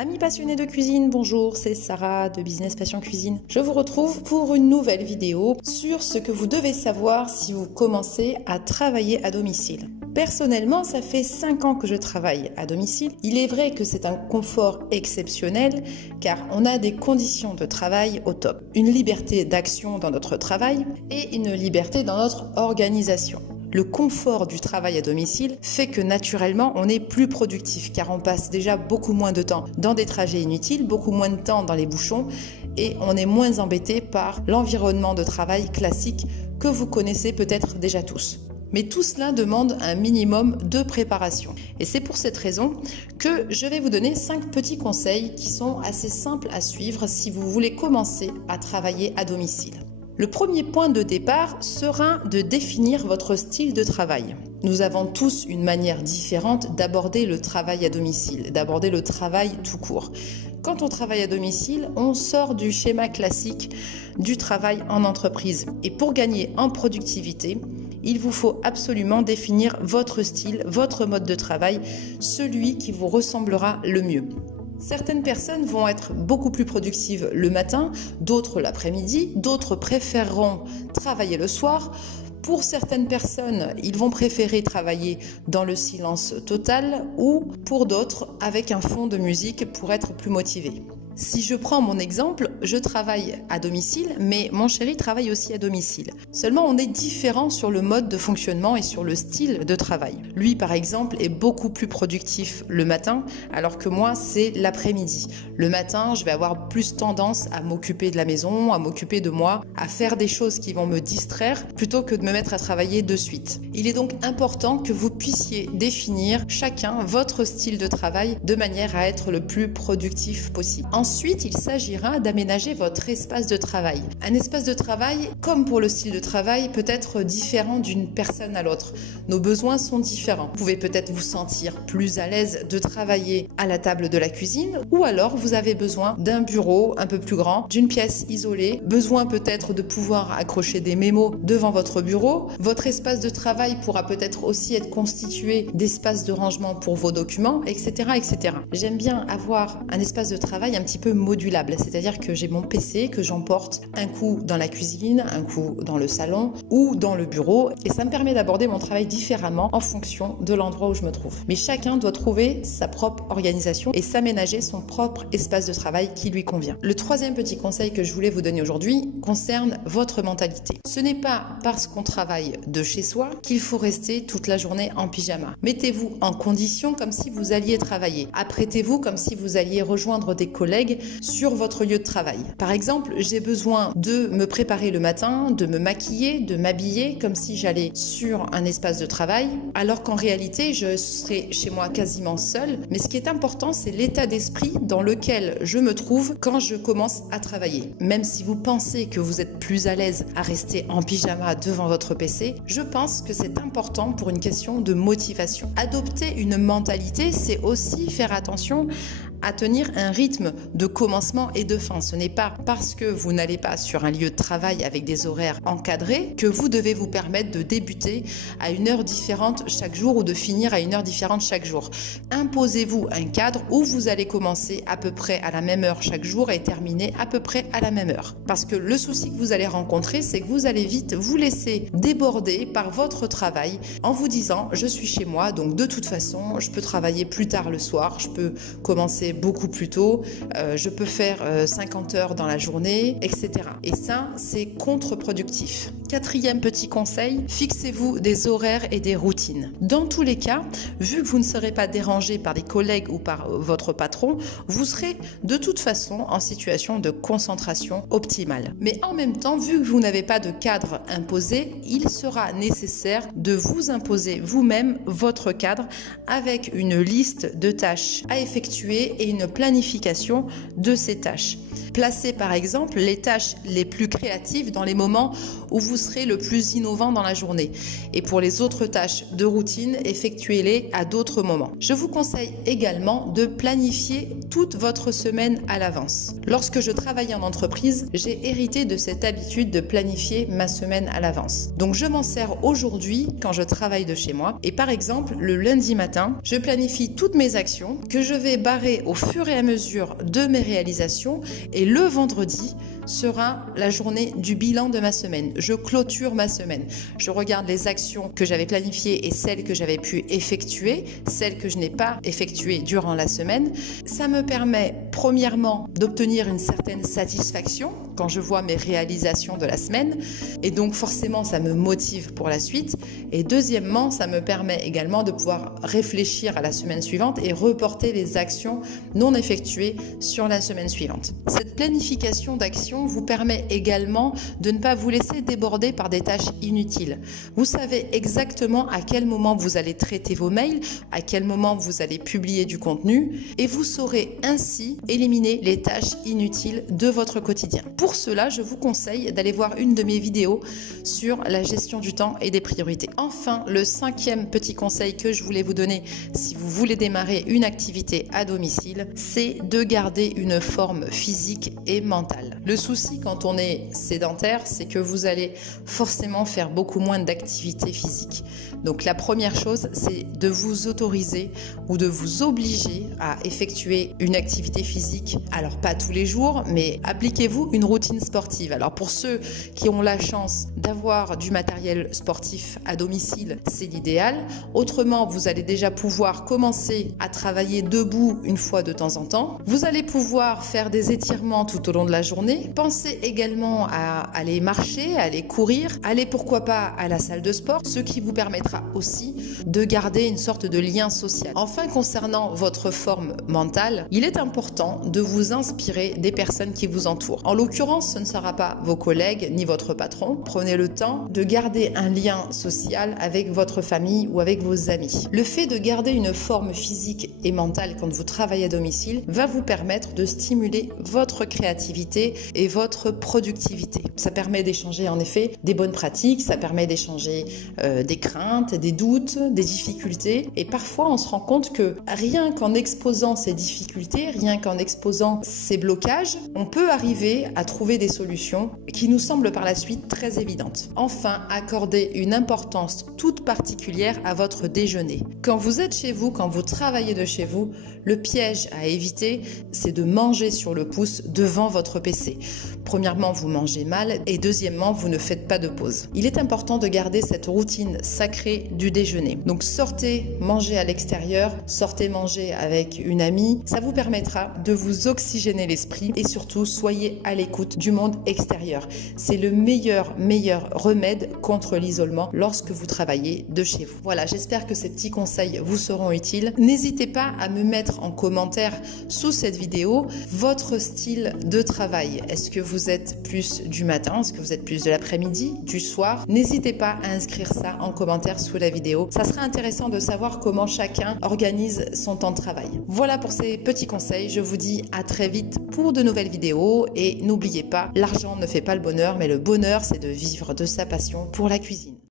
Amis passionnés de cuisine, bonjour, c'est Sarah de Business Passion Cuisine. Je vous retrouve pour une nouvelle vidéo sur ce que vous devez savoir si vous commencez à travailler à domicile. Personnellement, ça fait 5 ans que je travaille à domicile. Il est vrai que c'est un confort exceptionnel car on a des conditions de travail au top. Une liberté d'action dans notre travail et une liberté dans notre organisation. Le confort du travail à domicile fait que naturellement on est plus productif car on passe déjà beaucoup moins de temps dans des trajets inutiles, beaucoup moins de temps dans les bouchons et on est moins embêté par l'environnement de travail classique que vous connaissez peut-être déjà tous. Mais tout cela demande un minimum de préparation. Et c'est pour cette raison que je vais vous donner 5 petits conseils qui sont assez simples à suivre si vous voulez commencer à travailler à domicile. Le premier point de départ sera de définir votre style de travail. Nous avons tous une manière différente d'aborder le travail à domicile, d'aborder le travail tout court. Quand on travaille à domicile, on sort du schéma classique du travail en entreprise. Et pour gagner en productivité, il vous faut absolument définir votre style, votre mode de travail, celui qui vous ressemblera le mieux. Certaines personnes vont être beaucoup plus productives le matin, d'autres l'après-midi, d'autres préféreront travailler le soir. Pour certaines personnes, ils vont préférer travailler dans le silence total ou pour d'autres avec un fond de musique pour être plus motivés. Si je prends mon exemple, je travaille à domicile, mais mon chéri travaille aussi à domicile. Seulement, on est différent sur le mode de fonctionnement et sur le style de travail. Lui, par exemple, est beaucoup plus productif le matin, alors que moi, c'est l'après-midi. Le matin, je vais avoir plus tendance à m'occuper de la maison, à m'occuper de moi, à faire des choses qui vont me distraire, plutôt que de me mettre à travailler de suite. Il est donc important que vous puissiez définir chacun votre style de travail de manière à être le plus productif possible. Ensuite, il s'agira d'aménager votre espace de travail. Un espace de travail, comme pour le style de travail, peut être différent d'une personne à l'autre. Nos besoins sont différents. Vous pouvez peut-être vous sentir plus à l'aise de travailler à la table de la cuisine, ou alors vous avez besoin d'un bureau un peu plus grand, d'une pièce isolée, besoin peut-être de pouvoir accrocher des mémos devant votre bureau. Votre espace de travail pourra peut-être aussi être constitué d'espaces de rangement pour vos documents, etc., etc. J'aime bien avoir un espace de travail un petit peu modulable, c'est-à-dire que j'ai mon PC que j'emporte un coup dans la cuisine, un coup dans le salon ou dans le bureau et ça me permet d'aborder mon travail différemment en fonction de l'endroit où je me trouve. Mais chacun doit trouver sa propre organisation et s'aménager son propre espace de travail qui lui convient. Le troisième petit conseil que je voulais vous donner aujourd'hui concerne votre mentalité. Ce n'est pas parce qu'on travaille de chez soi qu'il faut rester toute la journée en pyjama. Mettez-vous en condition comme si vous alliez travailler. Apprêtez-vous comme si vous alliez rejoindre des collègues sur votre lieu de travail. Par exemple, j'ai besoin de me préparer le matin, de me maquiller, de m'habiller comme si j'allais sur un espace de travail, alors qu'en réalité, je serai chez moi quasiment seule. Mais ce qui est important, c'est l'état d'esprit dans lequel je me trouve quand je commence à travailler. Même si vous pensez que vous êtes plus à l'aise à rester en pyjama devant votre PC, je pense que c'est important pour une question de motivation. Adopter une mentalité, c'est aussi faire attention à tenir un rythme de commencement et de fin. Ce n'est pas parce que vous n'allez pas sur un lieu de travail avec des horaires encadrés que vous devez vous permettre de débuter à une heure différente chaque jour ou de finir à une heure différente chaque jour. Imposez-vous un cadre où vous allez commencer à peu près à la même heure chaque jour et terminer à peu près à la même heure. Parce que le souci que vous allez rencontrer, c'est que vous allez vite vous laisser déborder par votre travail en vous disant « je suis chez moi, donc de toute façon, je peux travailler plus tard le soir, je peux commencer beaucoup plus tôt, je peux faire 50 heures dans la journée, etc. » Et ça, c'est contre-productif. Quatrième petit conseil, fixez-vous des horaires et des routines. Dans tous les cas, vu que vous ne serez pas dérangé par des collègues ou par votre patron, vous serez de toute façon en situation de concentration optimale. Mais en même temps, vu que vous n'avez pas de cadre imposé, il sera nécessaire de vous imposer vous-même votre cadre avec une liste de tâches à effectuer et une planification de ces tâches. Placez par exemple les tâches les plus créatives dans les moments où vous serez le plus innovant dans la journée. Et pour les autres tâches de routine, effectuez-les à d'autres moments. Je vous conseille également de planifier toute votre semaine à l'avance. Lorsque je travaillais en entreprise, j'ai hérité de cette habitude de planifier ma semaine à l'avance. Donc je m'en sers aujourd'hui quand je travaille de chez moi. Et par exemple, le lundi matin, je planifie toutes mes actions que je vais barrer au fur et à mesure de mes réalisations. Et le vendredi sera la journée du bilan de ma semaine. Je clôture ma semaine. Je regarde les actions que j'avais planifiées et celles que j'avais pu effectuer, celles que je n'ai pas effectuées durant la semaine. Ça me permet premièrement d'obtenir une certaine satisfaction quand je vois mes réalisations de la semaine et donc forcément ça me motive pour la suite. Et deuxièmement, ça me permet également de pouvoir réfléchir à la semaine suivante et reporter les actions non effectuées sur la semaine suivante. Cette planification d'actions vous permet également de ne pas vous laisser déborder par des tâches inutiles. Vous savez exactement à quel moment vous allez traiter vos mails, à quel moment vous allez publier du contenu et vous saurez ainsi éliminer les tâches inutiles de votre quotidien. Pour cela, je vous conseille d'aller voir une de mes vidéos sur la gestion du temps et des priorités. Enfin, le 5e petit conseil que je voulais vous donner si vous voulez démarrer une activité à domicile, c'est de garder une forme physique et mentale. Le souci quand on est sédentaire, c'est que vous allez forcément faire beaucoup moins d'activité physique. Donc la première chose, c'est de vous autoriser ou de vous obliger à effectuer une activité physique. Alors pas tous les jours, mais appliquez-vous une routine sportive. Alors pour ceux qui ont la chance d'avoir du matériel sportif à domicile, c'est l'idéal. Autrement, vous allez déjà pouvoir commencer à travailler debout une fois de temps en temps. Vous allez pouvoir faire des étirements tout au long de la journée. Pensez également à aller marcher, à aller courir, aller pourquoi pas à la salle de sport, ce qui vous permettra aussi de garder une sorte de lien social. Enfin, concernant votre forme mentale, il est important de vous inspirer des personnes qui vous entourent. En l'occurrence, ce ne sera pas vos collègues ni votre patron. Prenez le temps de garder un lien social avec votre famille ou avec vos amis. Le fait de garder une forme physique et mentale quand vous travaillez à domicile va vous permettre de stimuler votre créativité et votre productivité. Ça permet d'échanger en effet des bonnes pratiques, ça permet d'échanger des craintes, des doutes, des difficultés. Et parfois, on se rend compte que rien qu'en exposant ces difficultés, rien qu'en exposant ces blocages, on peut arriver à trouver des solutions qui nous semblent par la suite très évidentes. Enfin, accordez une importance toute particulière à votre déjeuner. Quand vous êtes chez vous, quand vous travaillez de chez vous, le piège à éviter, c'est de manger sur le pouce devant votre PC. Premièrement, vous mangez mal et deuxièmement, vous ne faites pas de pause. Il est important de garder cette routine sacrée du déjeuner. Donc sortez manger à l'extérieur, sortez manger avec une amie. Ça vous permettra de vous oxygéner l'esprit et surtout soyez à l'écoute du monde extérieur. C'est le meilleur remède contre l'isolement lorsque vous travaillez de chez vous. Voilà, j'espère que ces petits conseils vous seront utiles. N'hésitez pas à me mettre en commentaire sous cette vidéo votre style de travail. Est-ce que vous êtes plus du matin? Est-ce que vous êtes plus de l'après-midi, du soir? N'hésitez pas à inscrire ça en commentaire sous la vidéo. Ça serait intéressant de savoir comment chacun organise son temps de travail. Voilà pour ces petits conseils. Je vous dis à très vite pour de nouvelles vidéos et n'oubliez pas, l'argent ne fait pas le bonheur, mais le bonheur, c'est de vivre de sa passion pour la cuisine.